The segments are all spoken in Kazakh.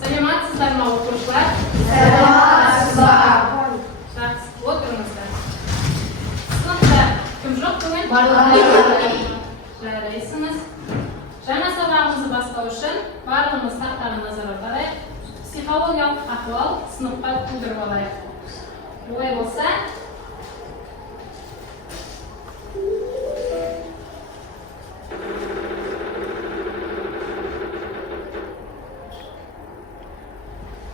Саламатсыздар ма оқушылар? Саламатсыздар. Жақсы, отырыңыздар. Сыныпта кім жоқ бүгін? Жарайсыңыз. Жаңа сабағымызды бастау үшін барлығымыз тақтаға назар аударайық. Психологиялық ахуал сыныпқа тудырып алайық. Олай болса,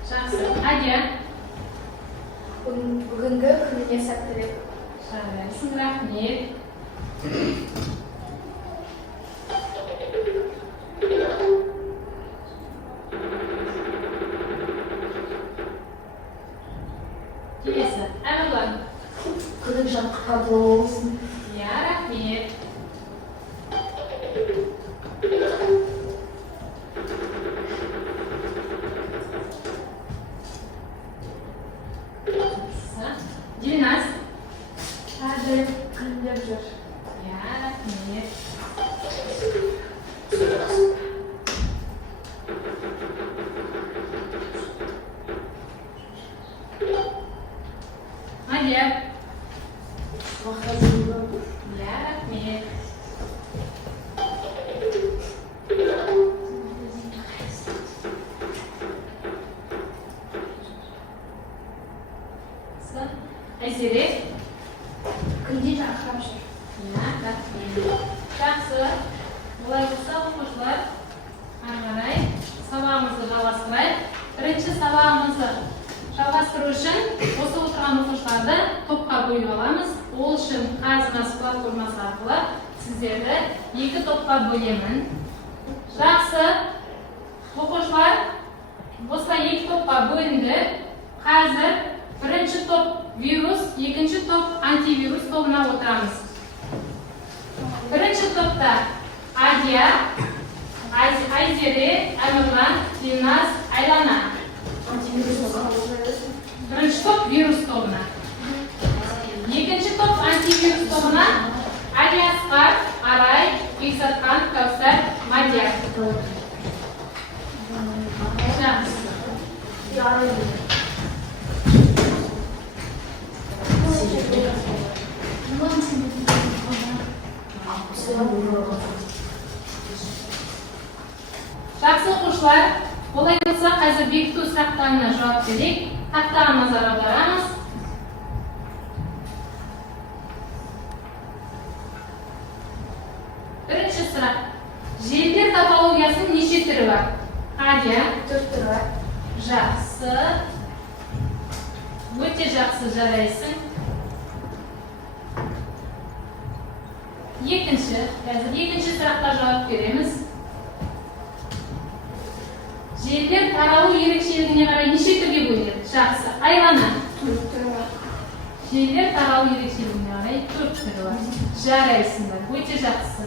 жақсы. Адия. Бүгінгі күніне сәттілік. Жарайсың, рахмет. Келесі, Әмірлан. Күнің жарқын болсын. Иә, рахмет. Дильназ. Қазір күндер жүр. Иә, рахмет. Мадия. Иә, рахмет. Айзере. Күнде жарқырап жүр. Иә, рахмет. Жақсы. Олай болса, оқушылар, ары қарай сабағымызды жалғастырайық. Бірінші сабағымызды жалғастыру үшін осы отырған оқушыларды топқа бөліп аламыз. Ол үшін қазынас платформасы арқылы сіздерді екі топқа бөлемін. Жақсы. Оқушылар, осылай екі топқа бөлінді. Қазір бірінші топ вирус, екінші топ антивирус тобына отырамыз. Бірінші топта Адия, Айзере, Әмірлан, Дильназ, Айлана. Бірінші топ вирус тобына. Екінші топ антивирус тобына Алиясқар, Арай, Бексатқан, Кәусар, Мадия. Жақсы оқушылар, олай болса қазір бекіту сұрақтарына жауап берейік. Тақтаға назар аударамыз. Бірінші сұрақ. Желдер топологиясының неше түрі бар? Адия. 4 түрі бар. Жақсы. Өте жақсы, жарайсың. Екінші сұраққа жауап береміз. Желдер таралу ерекшелігіне қарай неше түрге бөлінеді? Жақсы. Айлана. 4 түрі бар. Желдер таралу ерекшелігіне қарай 4 түрі бар. Жарайсыңдар. Өте жақсы.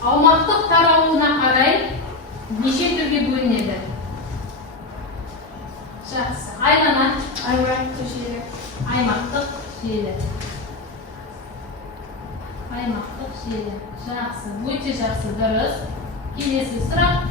Аумақтық таралуына қарай неше түрге бөлінеді? Жақсы. Айлана. Аймақтық желі. Аймақтық желі. Аймақтық желі. Жақсы. Өте жақсы. Дұрыс. Келесі сұрақ.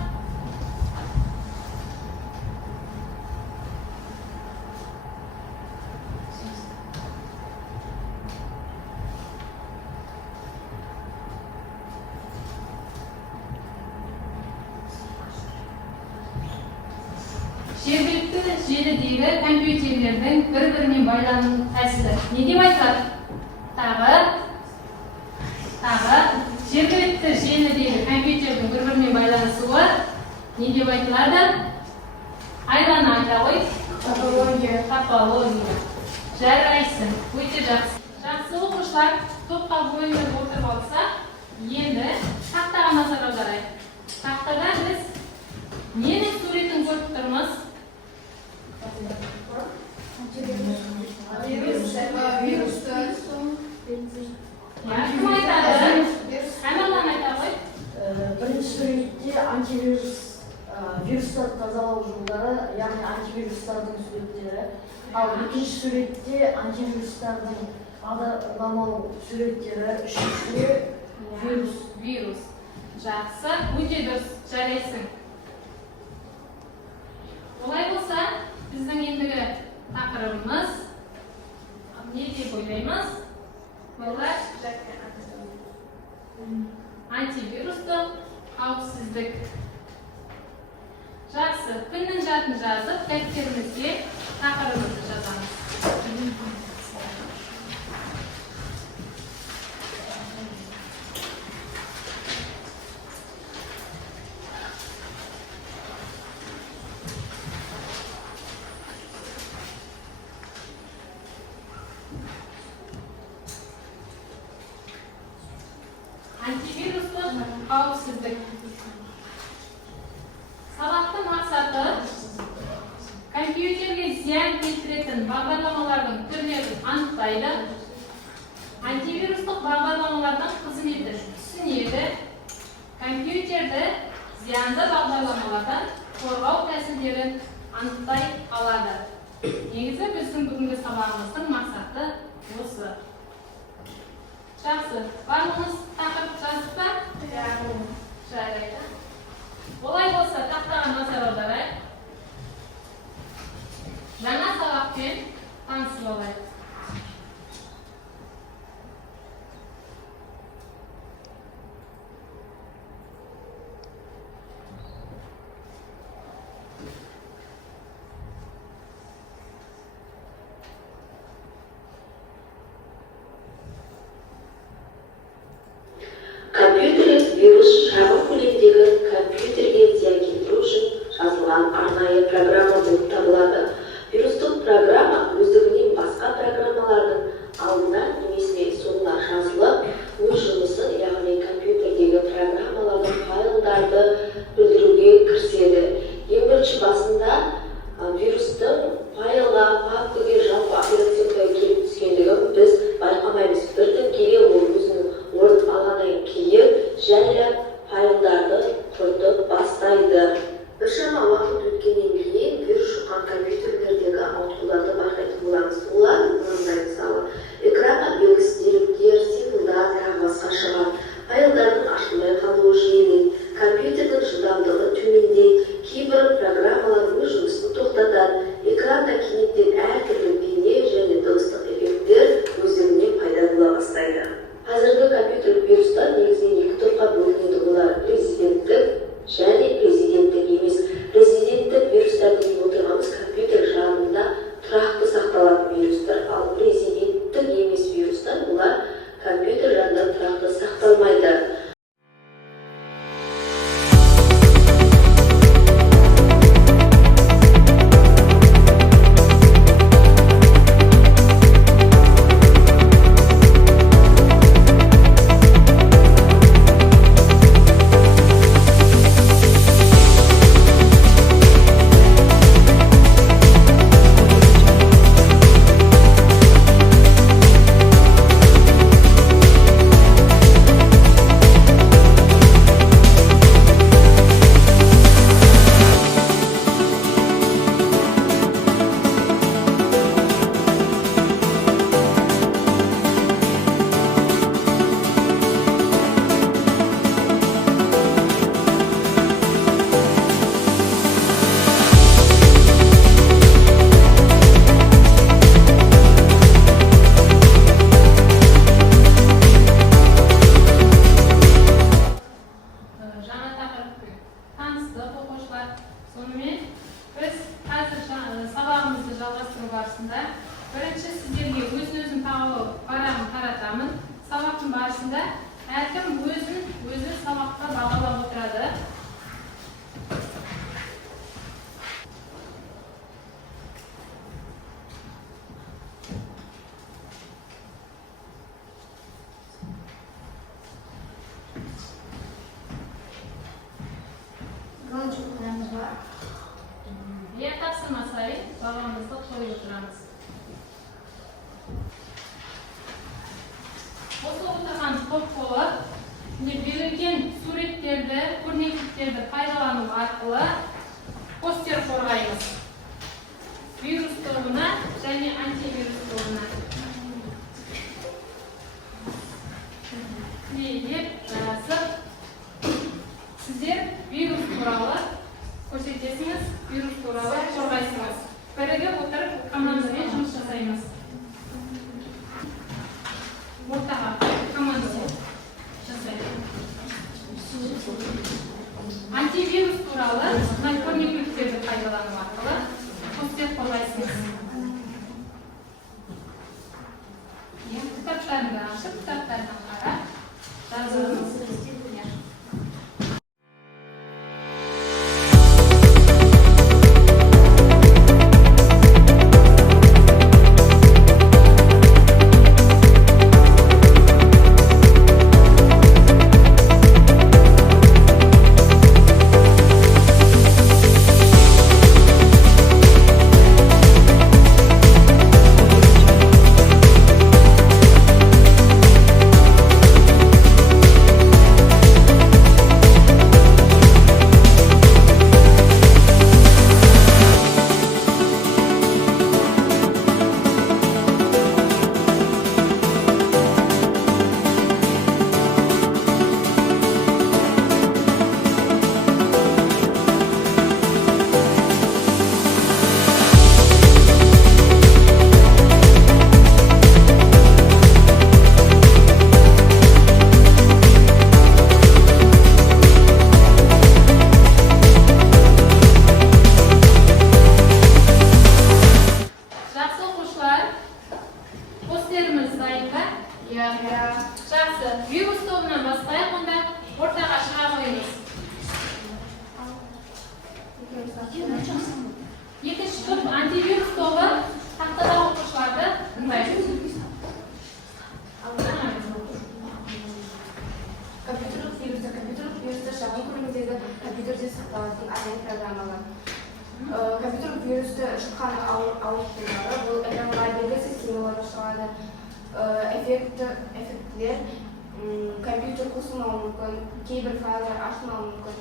Жергілікті желідегі компьютерлердің бір-бірімен байлану тәсілі не деп айтылады? Тағы жергілікті желідегі компьютердің бір-бірімен байланысуы не деп айтылады? Айлана айта ғой. Топология. Жарайсың. Өте жақсы. Жақсы оқушылар, топқа бөлініп отырып алса, енді тақтаға назар аударайық. Тақтада біз ненің суретін көріп тұрмыз? Кім айтады? Әмірлан айта ғой. Бірінші суретте вирустарды тазалау жолдары, яғни антивирустардың суреттері. Ал екінші суретте антивирустардың Адамның суреттері үшінші Virus. Жақсы, өте дұрыс, жарайсың. Олай болса, біздің ендігі тақырыбымыз не деп ойлаймыз? Олар антивирустық қауіпсіздік. Жақсы, күннің жатын жазып, дәптерімізге тақырыбымызды жазамыз. Антивирустық қауіпсіздік. Сабақтың мақсаты компьютерге зиян келтіретін бағдарламалардың түрлерін анықтайды. Антивирустық бағдарламалардың қызметін түсінеді. Компьютерді зиянды бағдарламалардан қорғау тәсілдерін анықтай алады. Негізі біздің бүгінгі сабағымыздың мақсаты осы. Жақсы, барлығымыз тақырып жазып па? Жарайды. Олай болса, тақтаға назар аударайық. Жаңа сабақпен танысып алайық. Компьютерлік вирус шағын көлемдегі компьютерге зиян келтіру үшін жазылған арнайы программа болып табылады. Вирустық программа өздігінен басқа программалардың алдына немесе соңына жазылып, өз жұмысын, яғни компьютердегі программалардың файлдарды білдіруге кіріседі. Ең бірінші басында вирустың файлға, папкаға, жалпы операционға келіп түскендігін біз байқамаймыз. Бірден келе ол өзінің орын алғаннан кейін жайлап файлдарды құртып бастайды. Біршама уақыт өткеннен кейін вирус жұққан компьютерлердегі ауытқуларды байқайтын боламыз. Олар мынандай мысалы экранға белгісіз деректер, символдар, тағы басқа шығады. Файлдардың ашылмай қалуы жиілейді. Компьютердің жылдамдығы төмендейді. Кейбір программалар өз жұмысын тоқтатады. Экранда кенеттен әртүрлі бейне және дыбыстық эффекттер өздігінен пайда бола бастайды. Қазіргі компьютерлік вирустар негізінен екі топқа бөлінеді. Олар резиденттік және резиденттік емес. Резиденттік вирустар деп отырғанымыз компьютер жадында тұрақты сақталатын вирустар, ал резиденттік емес вирустар олар компьютер жадында тұрақты сақталмайды. Сонымен біз қазір сабағымызды жалғастыру барысында бірінші сіздерге өзін парағын таратамын. Сабақтың барысында әркім өзі сабаққа бағалап отырады. Тапсырмасай, бағамызды қойып отырамыз. Осы отырған топ болып, берілген суреттерді, көрнекіліктерді пайдалану арқылы постер қорғаймыз. Вирус тобына және антивирус тобына. Егер сіздер вирус туралы көрсетесіңіз, вирус туралы қорғайсыңыз. Бірігіп отырып командамен жұмыс жасаймыз. Ортаға командамен жасаймыз. Антивирус туралы көрнекіліктерді пайдалану арқылы сіздер қорғайсыңыз. Кітаптарды ашып, кітаптарды қарап, жазыңыз. Жақсы, вирус тобынан бастайық, онда ортаға шыға қойыңыз. Екінші топ антивирус тобы тақтадағы оқушыларды тыңдайды. Компьютерлік вирусты шағын көлемдегі компьютерде сақталатын арнайы программалар. Компьютерлік вирусты шыққан ауытқулары бұл экранға белгісіз символдар шығады. Эффектілер компьютер қосылмауы мүмкін, кейбір файлдар ашылмауы мүмкін,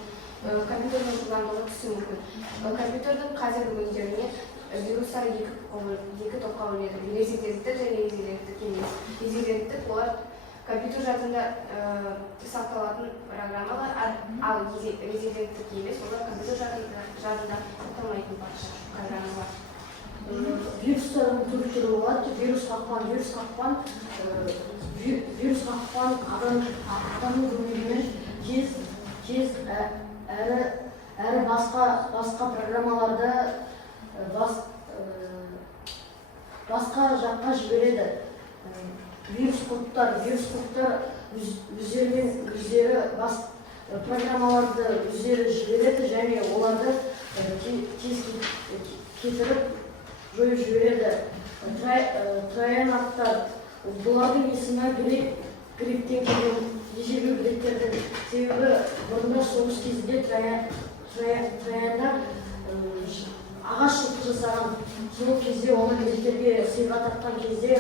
компьютердің жылдамдығы түсуі мүмкін. Компьютердің қазіргі өздеріне вирустар екі топқа бөлінеді. Резиденттік және резиденттік емес. Резиденттік олар компьютер жадында сақталатын программалар, ал резиденттік емес олар компьютер жадында сақталмайтын программалар. Вирустардың түрлі түрі болады. Вирус қақпан адамның көмегімен тез әрі басқа программаларды басқа жаққа жібереді. Вирус кодтар өздері программаларды өздері жібереді және оларды тез кетіріп жойып жібереді. Трояндықтар бұлардың есімі гректен келген ежелгі гректердің, себебі бұрында соғыс кезінде трояндар ағаш шоқы жасаған. Сол кезде оны гректерге сыйға тартқан кезде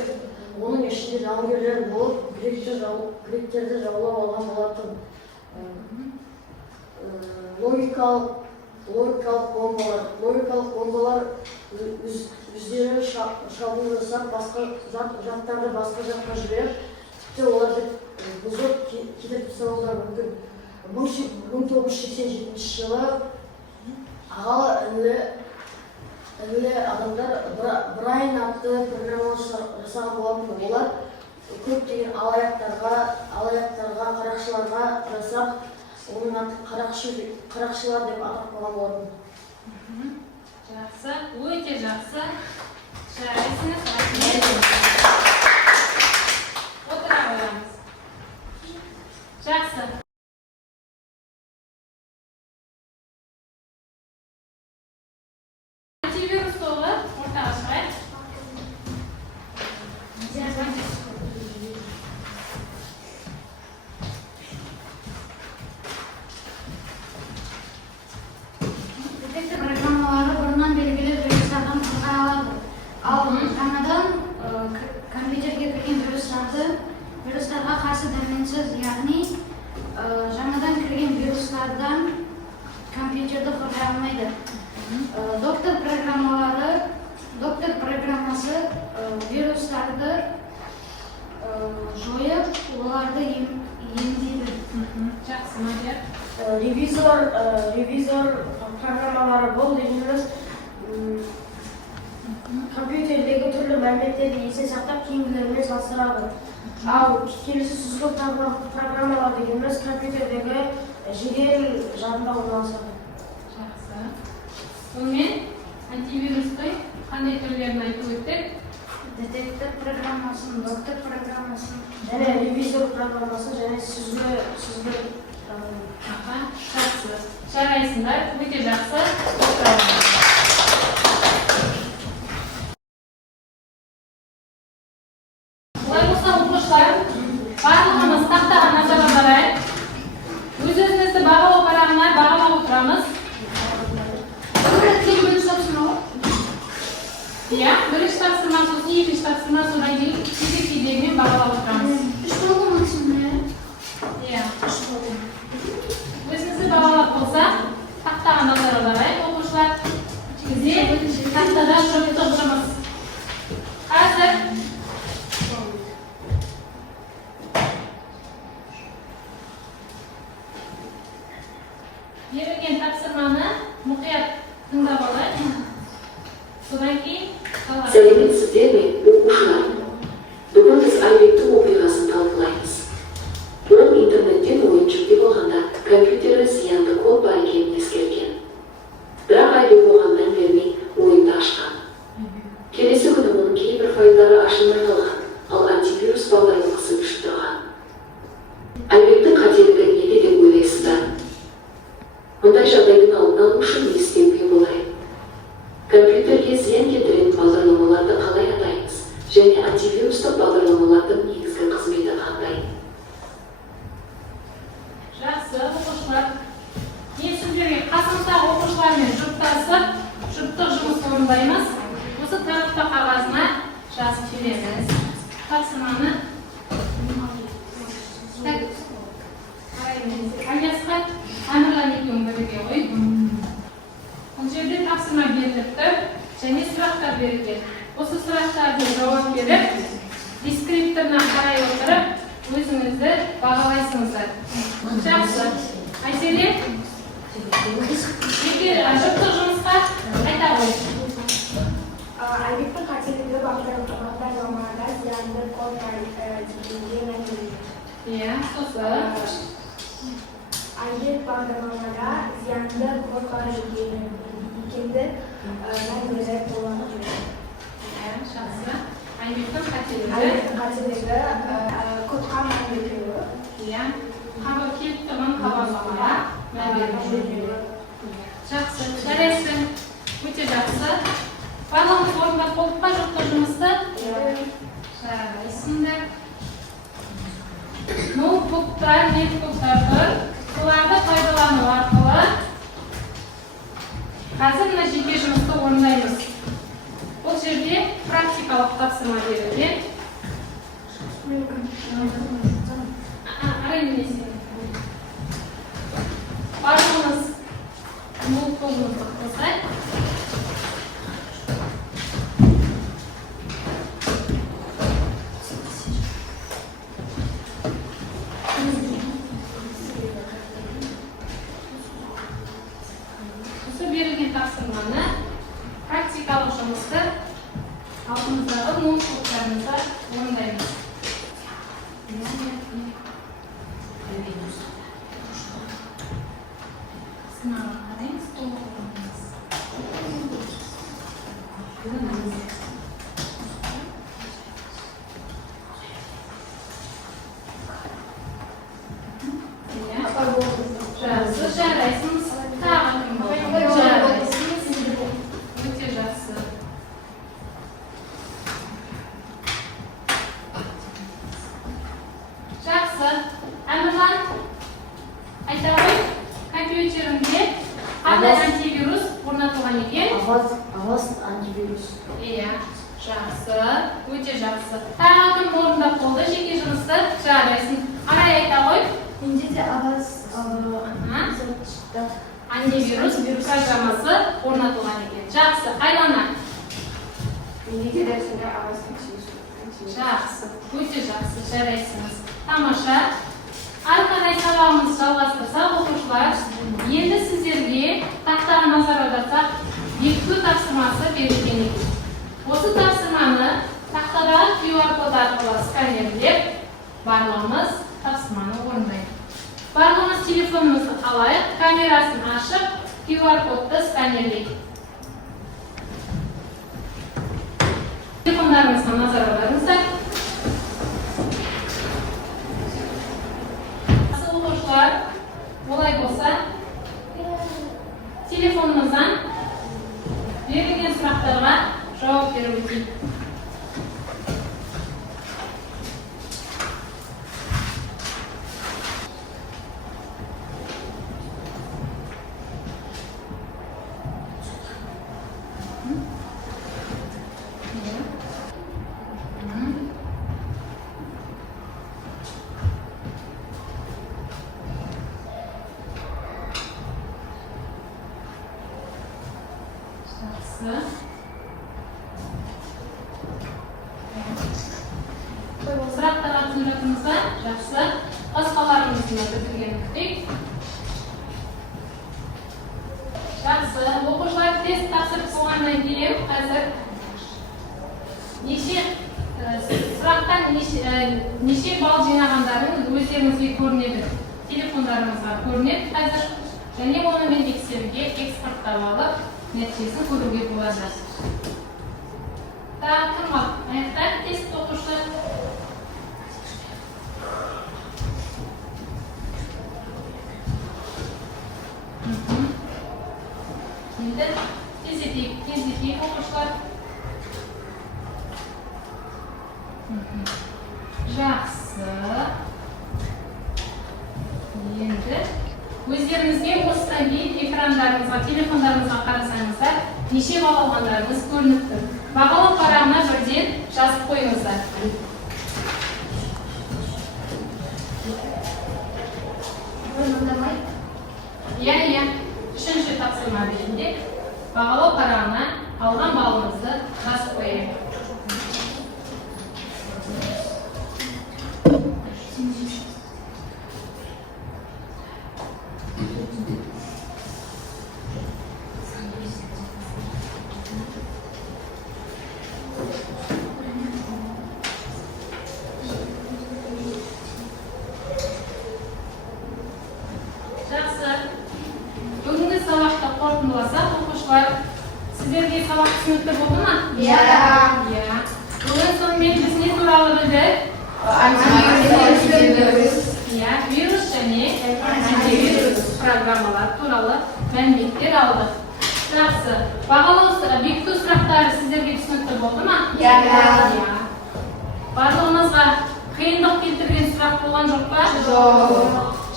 оның ішінде жауынгерлер болып гректерді жаулап алған болатын. Логикалық бомбалар өздері шабуыл жасап, басқа заттарды басқа жаққа жіберіп, тіпті оларды бұзып кетіп тастауы мүмкін. 1987 жылы аға інілі адамдар Брайан атты программа жасаған болатын. Олар көптеген алаяқтарға, қарақшыларға жасап, оның аты қарақшылар деп атап қойған болатын. Жақсы, өте жақсы. Жарайсыңыз, отыра қоямыз. Жақсы. Антивирус тобы ортаға шығайық. Детектор программалары бұрыннан белгілі вирустардан қорғай алады. Ал жаңадан компьютерге кірген вирустарға қарсы дәрменсіз, яғни жаңадан кірген вирустардан компьютерді қорғай алмайды. Доктор программасы вирустарды жойып, оларды revizor programmalari bol degimiz kompyuterdagi turli ma'lumotlarni esga saqlab keyingilarga solishtiradi. Al kelesi suzg'u programmalar degimiz kompyuterdagi jiddiy jadida o'rnashadi. Yaxshi. Bunmen antivirusning qanday turlarini aytib o'tdik? Detektor programmasini, doktor programmasini, Yana revizor programmasi, yana suzg'u Aha, yaxshi. Sharaysizlar, o'ta yaxshi. Voy bo'lsa o'quvchilar, barlig'imiz taxtaga nazar olaylik. O'z-o'zimizni bag'alab qarag'anlar, bag'alab o'tiramiz. Ya, birinchi taqsimdan so'ng ikkinchi taqsimdan so'ng fizik bag'alab o'tiramiz. Ya. O'zimizni bag'alab qo'ysak, taxtaga nazar olaylik. O'quvchilar, biz taxtada turib turamiz. Hozir berilgan taqsimani muqiyat tinglab olaylik. So'ndan keyin Сәлеметсіздерме, оқушылар? Бүгін біз Айбектің оқиғасын талқылаймыз. Ол интернеттен ойын жүктеп алғанда компьютері зиянды код бар екенін ескерген. Бірақ Айбек оған мән бермей ойынды ашқан. Келесі күні оның кейбір файлдары ашылмай қалған, ал антивирус бағдарламасы күшті тұрған. Айбектің қателігі неде деп ойлайсыздар? Мұндай жағдайдың алдын алу үшін не істеуге болады? Компьютерге зиян келтіретін бағдарламаларды қалай атаймыз? Және антивирустық бағдарламалардың негізгі қызметі қандай? Жақсы, оқушылар. Мен сіздерге қасымыздағы оқушылармен жұптық жұмыс орындаймыз. Осы тақта қағазына жазып береміз. Тапсырманы Аясқа әмірлән екеуін бірге қой. Бұл жерде тапсырма беріліпті және сұрақтар берілген. Осы сұрақтарды жауап беріп, дескрипторына қарай отырып, өзіңізді бағалайсыңыздар. Жақсы. Айселе, жұптық жұмысқа айта ғой. Айбектің қателігі бағдарламада зиянды код бар дегенге мән берілген. Иә, сосы. Айбек бағдарламада зиянды код бар екенді мән беріп болады. Иә, жақсы. Айбектің қателігі. Айбектің қателігі кодқа мән берілуі. Иә, қабыл келіп тұрған хабарламаға мән берілуі. Жақсы, жарайсың. Өте жақсы. Барлығымыз орындап болдық па жұптық жұмысты? Жарайсыңдар. Ноутбуктар, нетбуктар бар. Соларды пайдалану арқылы қазір мына жеке жұмысты орындаймыз. Бұл жерде практикалық тапсырма берілген. Барлығымыз ноутбугымызды қосайық. Берілген тапсырманы практикалық жұмысты алдымыздағы ноутбуктарымызда орындаймыз. Сынаға қараймыз, толықтырамыз. Жақсы, жарайсыңыз. Тағы кім болды? Жарайсыңыз. Өте жақсы. Жақсы. Әмірлан, айта ғой, компьютерінде қандай антивирус орнатылған екен? Avast антивирус. Иә, жақсы. Өте жақсы. Тағы кім орындап болды жеке жұмысты? Жарайсың. Арай айта ғой. Менде де Avast антивирус программасы орнатылған екен. Жақсы, Айлана. Менде де сондай Avast Жақсы, өте жақсы, жарайсыңыз. Тамаша. Ары қарай сабағымызды жалғастырсақ, оқушылар, енді сіздерге тақтаға назар аударсақ, бекіту тапсырмасы берілген екен. Осы тапсырманы тақтадағы QR код арқылы сканерлеп, барлығымыз тапсырманы орындаймыз. Барлығымыз телефонымызды алайық, камерасын ашып, QR кодты сканерлейік. Телефондарыңызға назар аударыңыздар. Оқушылар, олай болса, телефонымыздан берілген сұрақтарға жауап беріп өтейік. Сұрақтарға түсіндіреміз ба? Жақсы. Басқаларымызды бітірген күтейік. Жақсы. Оқушылар тест тапсырып болғаннан кейін қазір сұрақтан неше балл жинағандарын өздеріңізге көрінеді. Телефондарыңызға көрінеді қазір. Және оны мен тексеруге экспорттап алып, нәтижесін көруге болады. Кім бар? Аяқтар тест оқушылар. Енді тездетейік оқушылар. Жақсы. Енді өздеріңізге осыдан кейін экрандарыңызға, телефондарыңызға қарасаңыздар, неше балл алғандарыңыз көрініп тұр. Бағалау парағына бірден жазып қойыңыздар. Иә, үшінші тапсырма берінде бағалау парағына алған баллыңызды жазып қойыңыз. Сіздерге сабақ түсінікті болды ма? Иә. Бүгін сонымен біз не туралы білдік? Вирус және антивирус программалар туралы мәліметтер алдық. Жақсы. Бағалау бекіту сұрақтары сіздерге түсінікті болды ма? Иә. Барлығымызға қиындық келтірген сұрақ болған жоқ па? Жоқ.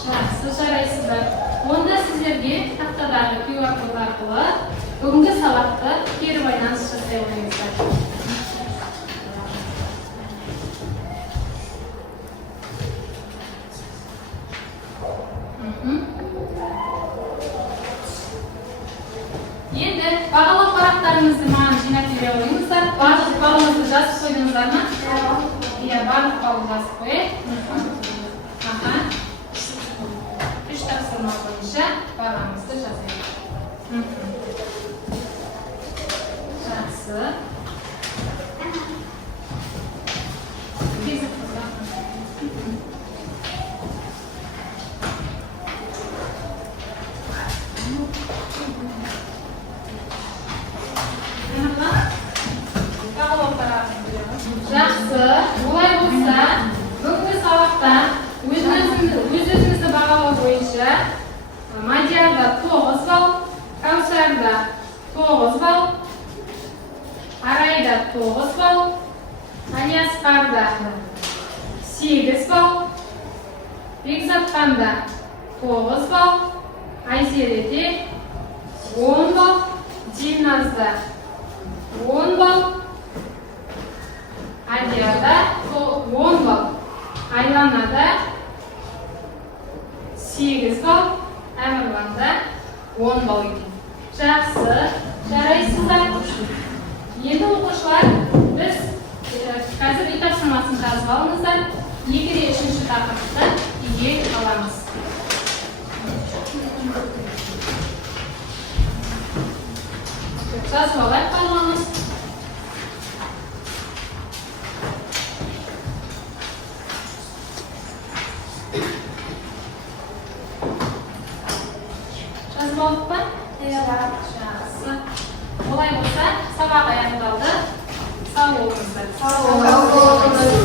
Жақсы, жарайсыздар. Онда сіздерге тақтадағы QR код арқылы бүгінгі сабақты кері байланыс жасай алыңыздар. Енді бағалау парақтарыңызды маған жинап бере алыңыздар. Барлық балыңызды жазып қойдыңыздар ма? Иә, барлық балын жазып қойып. Үш тапсырма бойынша бағаңызды жазайық. Жақсы. Жақсы. Олай болса, бүгінгі сабақта өз-өзіңізді бағалау бойынша Мадиарда 9 балл, Каусарда 9 балл, Арайда 9 балл, Алиасқарда 8 балл, Бекзатханда 9 балл, Айзереде 10 балл, Дильназда 10 балл, Адиарда 10 балл, Айланада 8 балл, Әмірланда 10 балл екен. Жақсы, жарайсыздар. Енді оқушылар, біз қазір үй тапсырмасын жазып алыңыздар. 2-3 тақырыпты Ел аламыз. Жазып алайық барлығымыз. Жазып алдық па? Жақсы. Олай болса, сабақ аяқталды. Сау болыңыздар. Sağ olun.